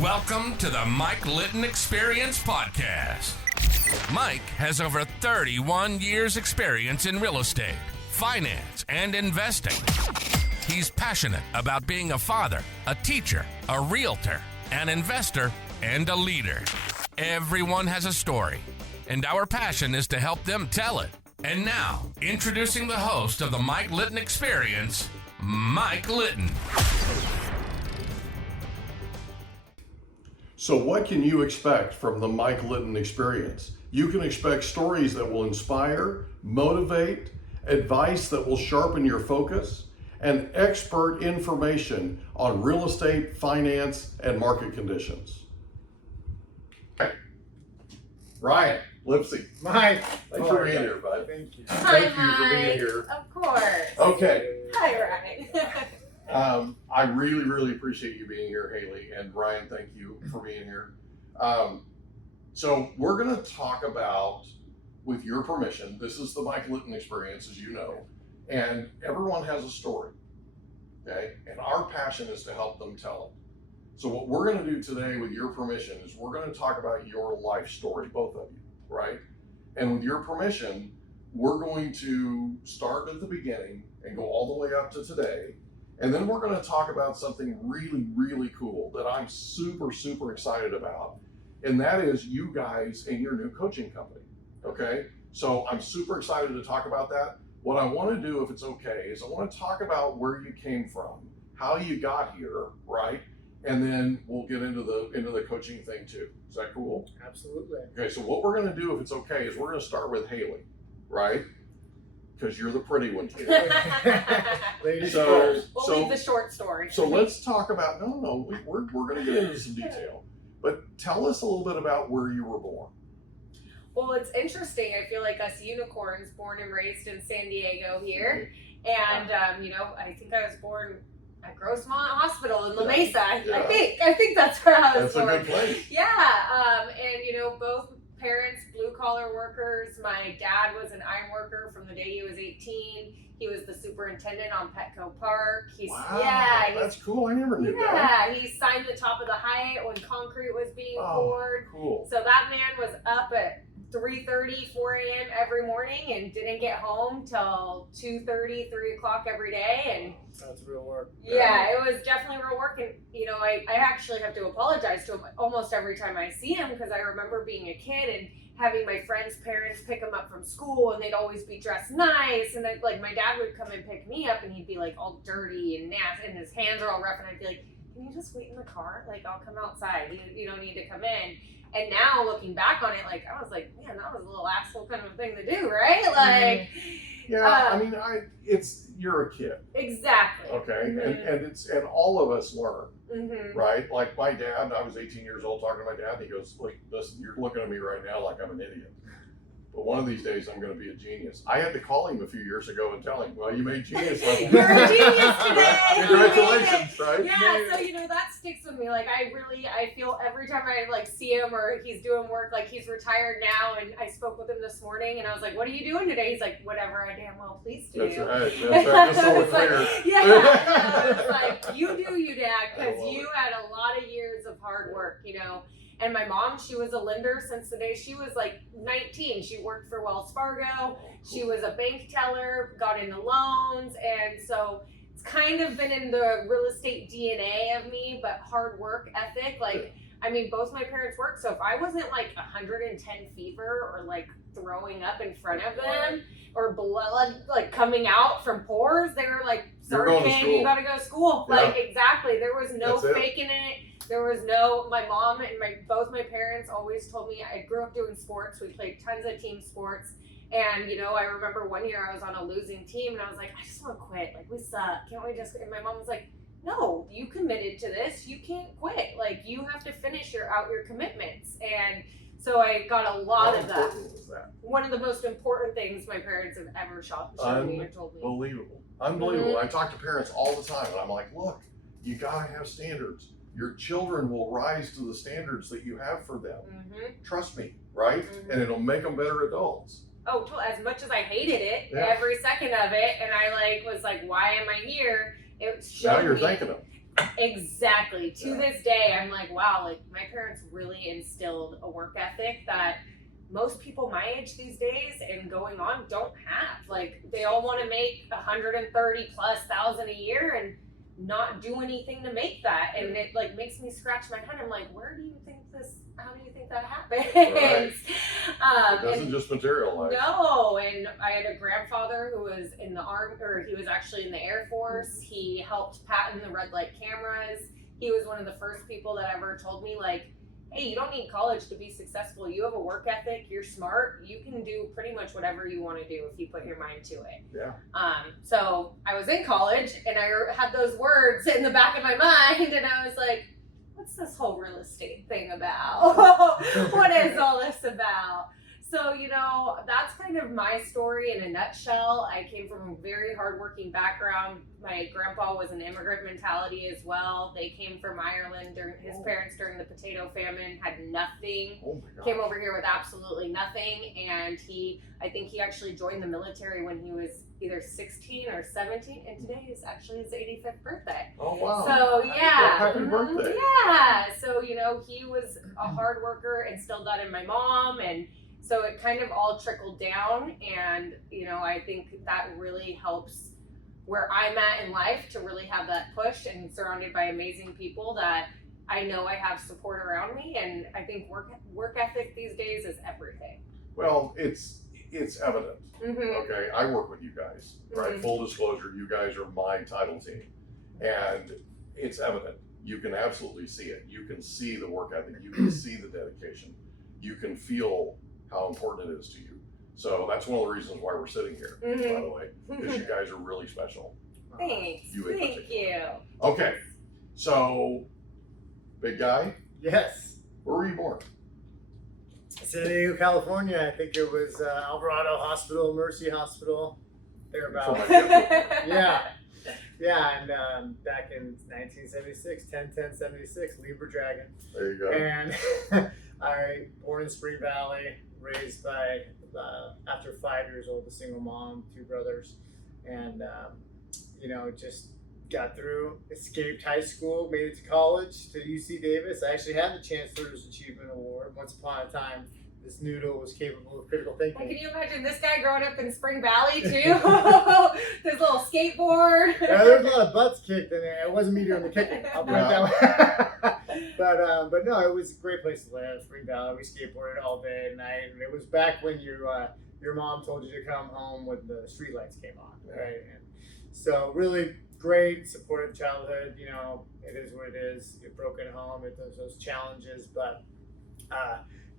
Welcome to the Mike Litton Experience Podcast. Mike has over 31 years experience in real estate, finance, and investing. He's passionate about being a father, a teacher, a realtor, an investor, and a leader. Everyone has a story, and our passion is to help them tell it. And now, introducing the host of the Mike Litton Experience, Mike Litton. So what can you expect from the Mike Litton Experience? You can expect stories that will inspire, motivate, advice that will sharpen your focus, and expert information on real estate, finance, and market conditions. Okay. Ryan, Lipsey, Mike, thanks for being here, bud. Thank you. Thank you for being here. Of course. Okay. Hi, Ryan. I really appreciate you being here, Haley, and Ryan, thank you for being here. So we're going to talk about, with your permission, this is the Mike Litton Experience, as you know, and everyone has a story, okay? And our passion is to help them tell it. So what we're going to do today, with your permission, is we're going to talk about your life story, both of you, right? And with your permission, we're going to start at the beginning and go all the way up to today. And then we're going to talk about something really cool that I'm super excited about. And that is you guys and your new coaching company. Okay. So I'm super excited to talk about that. What I want to do, if it's okay, is I want to talk about where you came from, how you got here, right? And then we'll get into the coaching thing too. Is that cool? Absolutely. Okay. So what we're going to do, if it's okay, is we're going to start with Haley, right? Because you're the pretty one here. Ladies So, first. We'll leave the short story. So let's talk about, we're going to get into some detail. But tell us a little bit about where you were born. Well, it's interesting. I feel like us unicorns, born and raised in San Diego here. And, I think I was born at Grossmont Hospital in La Mesa. Yeah. I think that's where I was That's born. a good place. Yeah. Both parents, blue collar workers. My dad was an iron worker from the day he was 18. He was the superintendent on Petco Park. That's cool. I never knew that. Yeah, he signed the top of the height when concrete was being poured. Cool. So that man was up at 3:30, 4 a.m. every morning and didn't get home till 2:30, 3 o'clock every day. And That's real work. yeah, it was definitely real work. And, I actually have to apologize to him almost every time I see him because I remember being a kid and having my friends' parents pick him up from school and they'd always be dressed nice. And then, my dad would come and pick me up and he'd be, all dirty and nasty and his hands are all rough. And I'd be like, can you just wait in the car? I'll come outside. You don't need to come in. And now, looking back on it, I was like, man, that was a little asshole kind of thing to do, right? You're a kid. Exactly. Okay. Mm-hmm. And all of us learn, Mm-hmm. right? Like my dad, I was 18 years old talking to my dad, and he goes, look, listen, you're looking at me right now like I'm an idiot. But one of these days, I'm going to be a genius. I had to call him a few years ago and tell him, well, you made genius level. You're a genius today. Congratulations, right? Yeah, so, that sticks with me. I feel every time I, see him or he's doing work, he's retired now, and I spoke with him this morning, and I was like, what are you doing today? He's like, whatever I damn well please do. That's right. Just so we're clear. It's you do you, Dad, because you had a lot of years of hard work, And my mom, she was a lender since the day she was 19. She worked for Wells Fargo. She was a bank teller, got into loans. And so it's kind of been in the real estate DNA of me, but hard work ethic. Both my parents worked. So if I wasn't 110 fever or throwing up in front of them or blood coming out from pores, they were sorry, kid, you gotta go to school. Yeah. Exactly. There was no That's it. faking it. There was my mom and both my parents always told me, I grew up doing sports. We played tons of team sports. And, I remember one year I was on a losing team and I was like, I just want to quit. We suck. Can't we just, and my mom was like, no, you committed to this. You can't quit. You have to finish out your commitments. And so I got a lot of that. How important was that? One of the most important things my parents have ever shown me or told me. Unbelievable. Mm-hmm. I talk to parents all the time and I'm like, look, you gotta have standards. Your children will rise to the standards that you have for them. Mm-hmm. Trust me, right? Mm-hmm. And it'll make them better adults. Oh, as much as I hated it, Yeah. every second of it, and I was like, why am I here? It showed Now you're me, thanking them. Exactly. To this day, I'm like, wow, like my parents really instilled a work ethic that most people my age these days and going on don't have. Like they all want to make 130,000+ a year and not do anything to make that. And it like makes me scratch my head. I'm like, how do you think that happens? Right. It doesn't just materialize. No, and I had a grandfather who was in the Army, or he was actually in the Air Force. He helped patent the red light cameras. He was one of the first people that ever told me, like, hey, you don't need college to be successful. You have a work ethic, you're smart, you can do pretty much whatever you want to do if you put your mind to it. Yeah. So I was in college and I had those words in the back of my mind and I was like, what's this whole real estate thing about? What is all this about? So, you know, that's kind of my story in a nutshell. I came from a very hardworking background. My grandpa was an immigrant mentality as well. They came from Ireland his parents during the potato famine, had nothing. Oh my God. Came over here with absolutely nothing. And I think he actually joined the military when he was either 16 or 17. And today is actually his 85th birthday. Oh wow. So yeah. Happy birthday. Yeah. So, you know, he was a hard worker, instilled that in my mom, and so it kind of all trickled down, and, you know, I think that really helps where I'm at in life to really have that push and surrounded by amazing people that I know I have support around me. And I think work ethic these days is everything. Well, it's evident. Mm-hmm. Okay, I work with you guys, right? Mhm. Full disclosure, you guys are my title team, and it's evident. You can absolutely see it. You can see the work ethic. You can see the dedication. You can feel how important it is to you. So that's one of the reasons why we're sitting here, by the way, because you guys are really special. Thanks. You in Thank particular. you. Okay, so big guy, Yes. where were you born? San Diego, California. I think it was Alvarado Hospital, Mercy Hospital, thereabouts. So my Yeah. Yeah, and back in 1976, 10/10/76, Libra Dragon. There you go. And I born in Spring Valley, raised by, after 5 years old, a single mom, 2 brothers, and you know, just got through, escaped high school, made it to college, to UC Davis. I actually had the Chancellor's Achievement Award. Once upon a time, this noodle was capable of critical Well, thinking. can you imagine this guy growing up in Spring Valley too? This little skateboard. Yeah, there was a lot of butts kicked in there. It wasn't me doing the kicking. I'll put it that way. But no, it was a great place to live. Spring Valley. We skateboarded all day and night, and it was back when your mom told you to come home when the streetlights came on, right? And so really great, supportive childhood. You know, it is what it is. A broken home, it does those challenges, but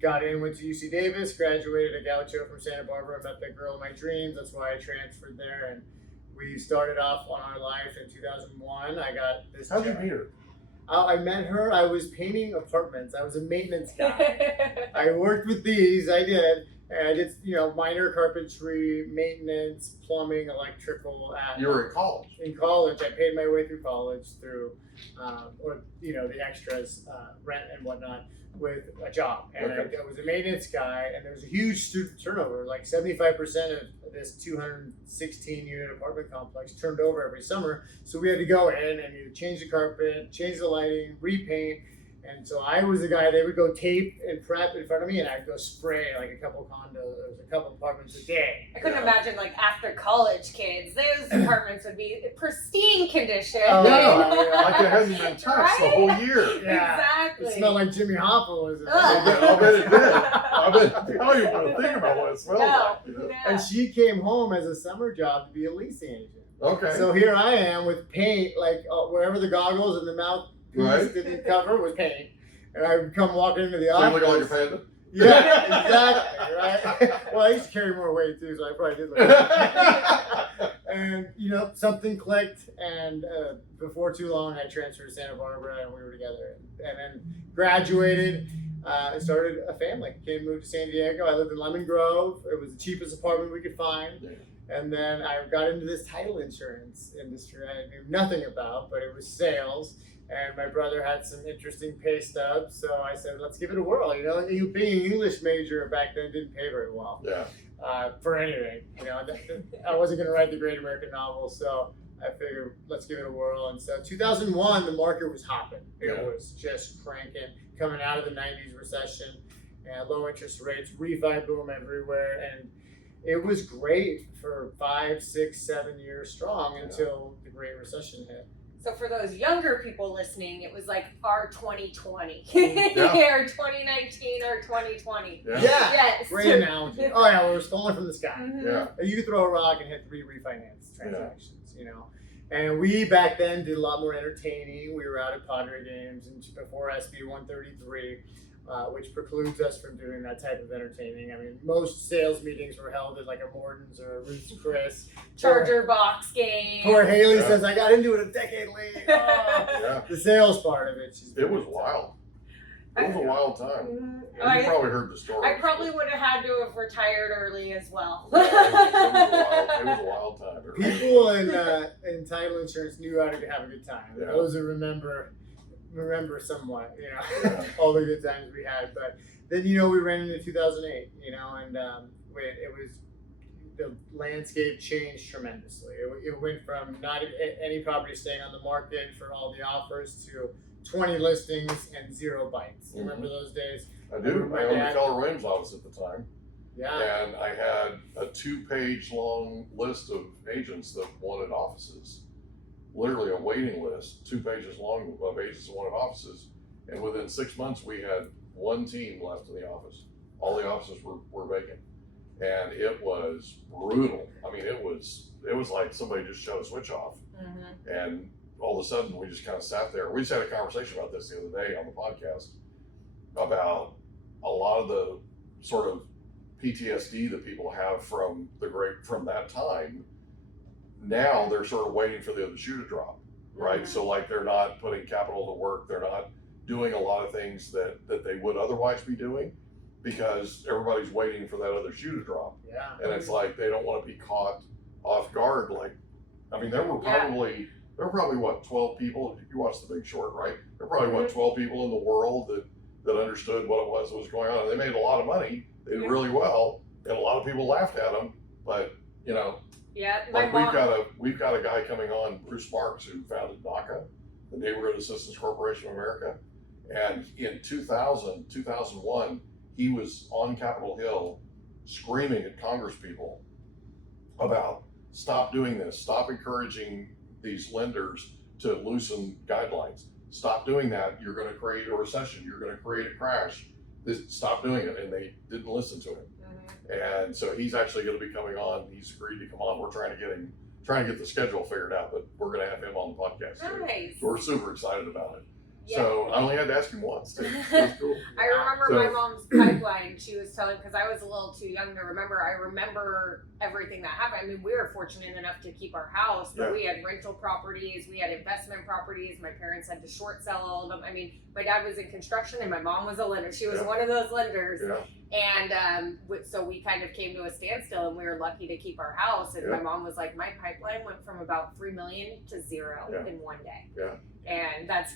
got in, went to UC Davis, graduated at Gaucho from Santa Barbara, met the girl of my dreams. That's why I transferred there, and we started off on our life in 2001. I got this. How'd you job. meet her? I met her. I was painting apartments. I was a maintenance guy. I worked with these. I did. And I did, you know, minor carpentry, maintenance, plumbing, electrical. You were in college. In college, I paid my way through college through, or you know, the extras, rent and whatnot, with a job. And Okay. I was a maintenance guy, and there was a huge student turnover. Like 75% of this 216-unit apartment complex turned over every summer. So we had to go in and either change the carpet, change the lighting, repaint. And so I was the guy, they would go tape and prep in front of me, and I'd go spray like a couple apartments a day. I couldn't imagine, like, after college kids, those apartments would be pristine condition. Oh, Yeah, like it hasn't been touched the whole year. Yeah. Exactly. It smelled like Jimmy Hoffa was I bet it did. I bet I don't even want to think about what it smelled No. like. You know? And she came home as a summer job to be a leasing agent. Okay. So here I am with paint, like wherever the goggles and the mouthpiece Right. didn't cover was paint. And I would come walking into the So you office. look like a panda? Yeah, exactly, right? Well, I used to carry more weight too, so I probably did look like And, you know, something clicked, and before too long, I transferred to Santa Barbara, and we were together. And then graduated, and started a family. Moved to San Diego. I lived in Lemon Grove. It was the cheapest apartment we could find. Yeah. And then I got into this title insurance industry I knew nothing about, but it was sales. And my brother had some interesting pay stubs, so I said, let's give it a whirl. You know, being an English major back then didn't pay very well Yeah. for anything. You know, I wasn't going to write the great American novel, so I figured let's give it a whirl. And so 2001, the market was hopping. It Yeah. was just cranking, coming out of the 90s recession, and low interest rates, refi boom everywhere, and it was great for 5, 6, 7 years strong until the Great Recession hit. So for those younger people listening, it was like our 2020 Yeah. or 2019 or 2020. Yeah. Yes. Great analogy. Oh yeah, we were stolen from the sky. Mhm. Yeah. You could throw a rock and hit 3 refinance transactions, you know. And we back then did a lot more entertaining. We were out at Padre games and before SB 133, which precludes us from doing that type of entertaining. I mean, most sales meetings were held at like a Morton's or a Ruth's Chris. Charger box game. Poor Haley Yeah. says, I got into it a decade late. Oh. Yeah. The sales part of it. It was wild. It was a wild time. Mhm. Yeah, you probably heard the story. I probably would have had to have retired early as well. It was a wild time. People in title insurance knew how to have a good time. Yeah. Those that remember somewhat, you know, Yeah. all the good times we had. But then, you know, we ran into 2008, you know, and it was, the landscape changed tremendously. It went from not any property staying on the market for all the offers to 20 listings and 0 bites. You remember those days? I do. I owned the Keller Williams office at the time. Yeah. And I had a 2-page long list of agents that wanted offices. Literally a waiting list, 2 pages long of agents that wanted offices. And within 6 months, we had 1 team left in the office. All the offices were vacant. And it was brutal. I mean, it was like somebody just shut a switch off. Mhm. And all of a sudden, we just kind of sat there. We just had a conversation about this the other day on the podcast about a lot of the sort of PTSD that people have from that time. Now they're sort of waiting for the other shoe to drop, right? Mhm. So like they're not putting capital to work. They're not doing a lot of things that they would otherwise be doing because everybody's waiting for that other shoe to drop. Yeah. And it's like they don't want to be caught off guard. Like, I mean, there were probably what, 12 people. You watched The Big Short, right? There were probably what, 12 people in the world that understood what it was that was going on. And they made a lot of money. They did really well, and a lot of people laughed at them. But you know, Yeah, like we've got a guy coming on, Bruce Marks, who founded NACA, the Neighborhood Assistance Corporation of America, and in 2001, he was on Capitol Hill screaming at Congress people about stop doing this, stop encouraging these lenders to loosen guidelines, stop doing that. You're going to create a recession. You're going to create a crash. Stop doing it, and they didn't listen to him. And so he's actually going to be coming on. He's agreed to come on. We're trying to get the schedule figured out, but we're going to have him on the podcast too. Nice. So we're super excited about it. Yeah. So I only had to ask him once. Too. That's cool. I remember So- my mom's pipeline. She was telling, because I was a little too young to remember. I remember everything that happened. I mean, we were fortunate enough to keep our house, but Yeah. we had rental properties, we had investment properties. My parents had to short sell all of them. I mean, my dad was in construction and my mom was a lender. She was Yeah. one of those lenders. Yeah. And so we kind of came to a standstill, and we were lucky to keep our house. And Yeah. my mom was like, my pipeline went from about $3 million to 0 Yeah. in one day. Yeah. And that's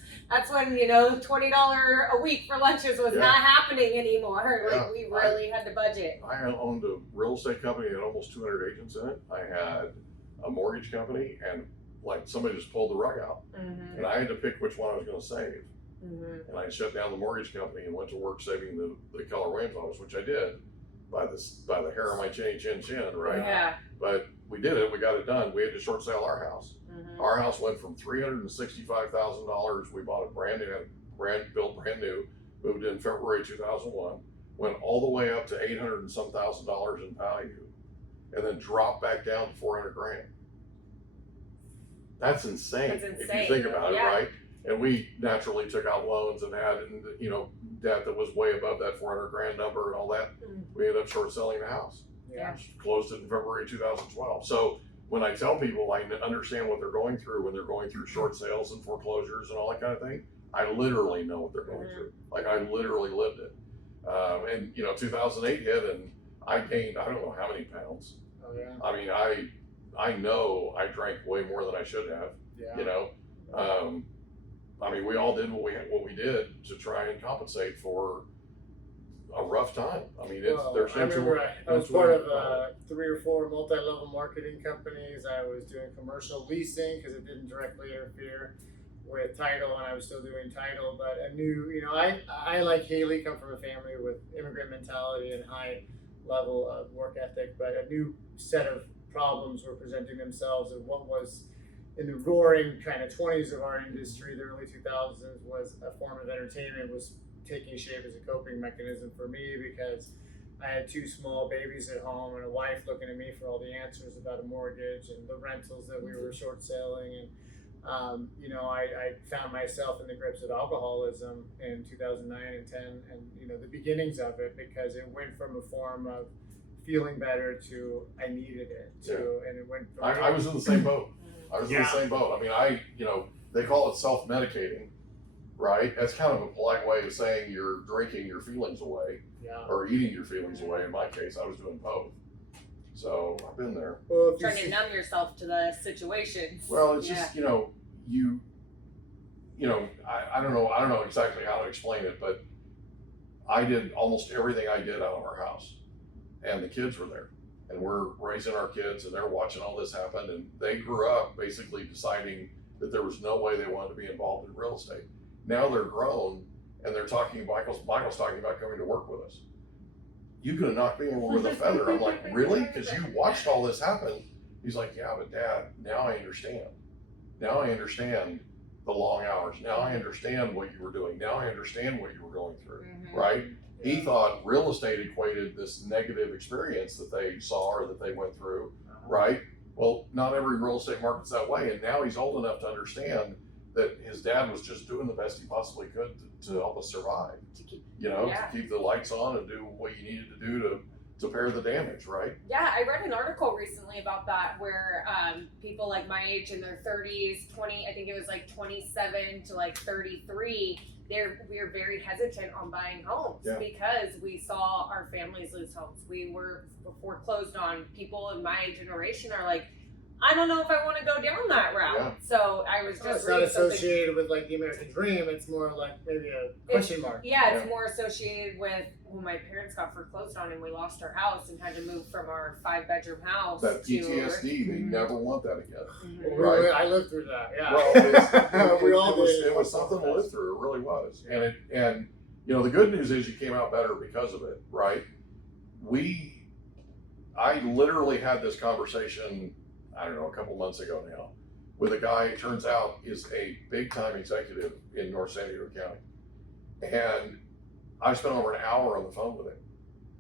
when, you know, $20 a week for lunches was Yeah. not happening anymore. Yeah. Like we really had to budget. I owned a real estate company that had almost 200 agents in it. I had a mortgage company, and like somebody just pulled the rug out, Mm-hmm. and I had to pick which one I was going to save. Mm-hmm. And I shut down the mortgage company and went to work saving the Keller Williams office, which I did by the hair on my chin, right? Yeah. But we did it. We got it done. We had to short sale our house. Mm-hmm. Our house went from $365,000. We bought it brand new, moved in February 2001, went all the way up to $800 and some thousand in value, and then dropped back down to $400,000. That's insane. That's If insane. you think about Yeah. it, right? And we naturally took out loans and had, you know, debt that was way above that $400,000 number and all that. Mhm. We ended up short selling the house. Yeah. Closed it in February 2012. So when I tell people I understand what they're going through when they're going through short sales and foreclosures and all that kind of thing, I literally know what they're going through. Like I literally lived it. And you know, 2008 hit, and I gained I don't know how many pounds. Oh yeah. I mean, I know I drank way more than I should have. Yeah. You know, I mean, we all did what we did to try and compensate for a rough time. I mean, I remember I was part of 3 or 4 multi-level marketing companies. I was doing commercial leasing because it didn't directly interfere with title, and I was still doing title. But a new, I like Haylie, come from a family with immigrant mentality and high level of work ethic, but a new set of problems were presenting themselves, and what was in the roaring kind of 20s of our industry, the early 2000s, was a form of entertainment, was taking shape as a coping mechanism for me, because I had 2 small babies at home and a wife looking at me for all the answers about a mortgage and the rentals that we were short selling. And I found myself in the grips of alcoholism in 2009 and 10, and the beginnings of it, because it went from a form of feeling better to I needed it to, and it went from I was in the same boat. I was in the same boat. I mean, they call it self-medicating, right? That's kind of a polite way of saying you're drinking your feelings away, or eating your feelings away. In my case, I was doing both. So I've been there. Well, Trying to numb yourself to the situations. Well, it's just, I don't know exactly how to explain it, but I did almost everything I did out of our house, and the kids were there, and we're raising our kids, and they're watching all this happen, and they grew up basically deciding that there was no way they wanted to be involved in real estate. Now they're grown, and they're talking, Michael's talking about coming to work with us. You could have knocked me over with a feather. I'm like, really? Because you watched all this happen. He's like, yeah, but Dad, now I understand. Now I understand the long hours. Now I understand what you were doing. Now I understand what you were going through, right? Yeah. He thought real estate equated this negative experience that they saw or that they went through, right? Well, not every real estate market's that way. And now he's old enough to understand that his dad was just doing the best he possibly could to help us survive, to keep the lights on and do what you needed to do to repair the damage, right? Yeah, I read an article recently about that where people like my age in their 30s, I think it was like 27 to like 33, we were very hesitant on buying homes because we saw our families lose homes. We were foreclosed on. People in my generation are like, I don't know if I want to go down that route. Yeah. So I was just it's not associated with like the American dream. It's more like maybe a question mark. It's more associated with when my parents got foreclosed on and we lost our house and had to move from our 5-bedroom house. That PTSD, they never want that again. Right? I lived through that. Yeah. Well, it was something to live through. It really was. Yeah. And the good news is you came out better because of it, right? I literally had this conversation, I don't know, a couple months ago now, with a guy who turns out is a big time executive in North San Diego County. And I spent over an hour on the phone with him.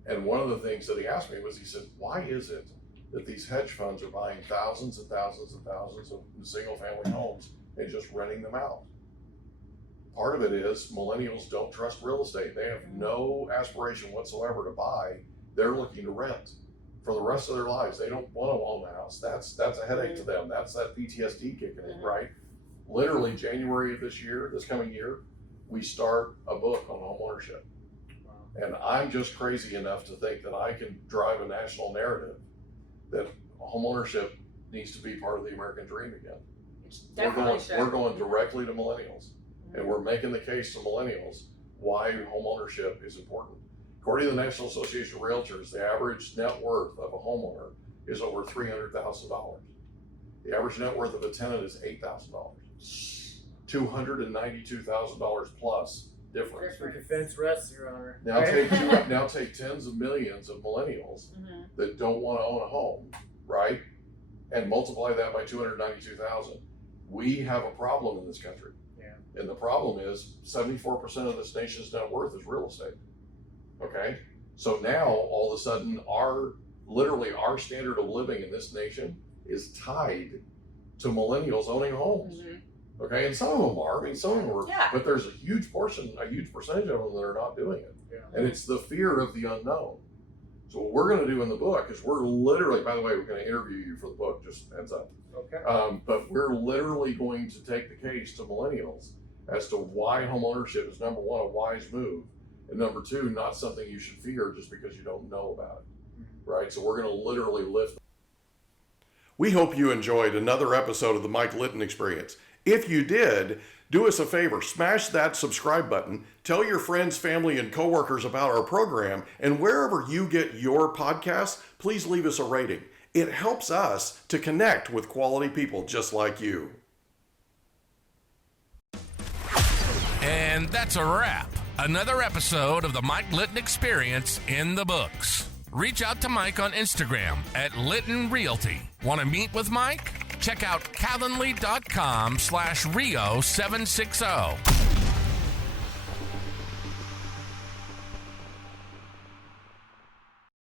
And one of the things that he asked me was, he said, why is it that these hedge funds are buying thousands and thousands and thousands of single family homes and just renting them out? Part of it is millennials don't trust real estate. They have no aspiration whatsoever to buy. They're looking to rent for the rest of their lives. They don't want to own the house. That's a headache to them. That's that PTSD kicking in, right? Literally January of this coming year, we start a book on home ownership. Wow. And I'm just crazy enough to think that I can drive a national narrative that home ownership needs to be part of the American dream again. We're going directly to millennials, and we're making the case to millennials why home ownership is important. According to the National Association of Realtors, the average net worth of a homeowner is over $300,000. The average net worth of a tenant is $8,000. $292,000 plus difference. For defense rests, Your Honor. Now take tens of millions of millennials that don't want to own a home, right? And multiply that by 292,000. We have a problem in this country. Yeah. And the problem is 74% of this nation's net worth is real estate. Okay? So now all of a sudden our standard of living in this nation is tied to millennials owning homes. Okay, and some of them are. I mean, some of them are, but there's a huge percentage of them that are not doing it. Yeah. And it's the fear of the unknown. So what we're going to do in the book is we're literally, by the way, we're going to interview you for the book, just heads up. Okay. But we're literally going to take the case to millennials as to why home ownership is, number one, a wise move, and number two, not something you should fear just because you don't know about it. Right? So we're going to literally lift. We hope you enjoyed another episode of the Mike Litton Experience. If you did, Do us a favor, smash that subscribe button, tell your friends, family, and coworkers about our program, and wherever you get your podcasts, please leave us a rating. It helps us to connect with quality people just like you. And that's a wrap. Another episode of the Mike Litton Experience in the books. Reach out to Mike on Instagram at Litton Realty. Want to meet with Mike? Check out Calendly.com/Rio760.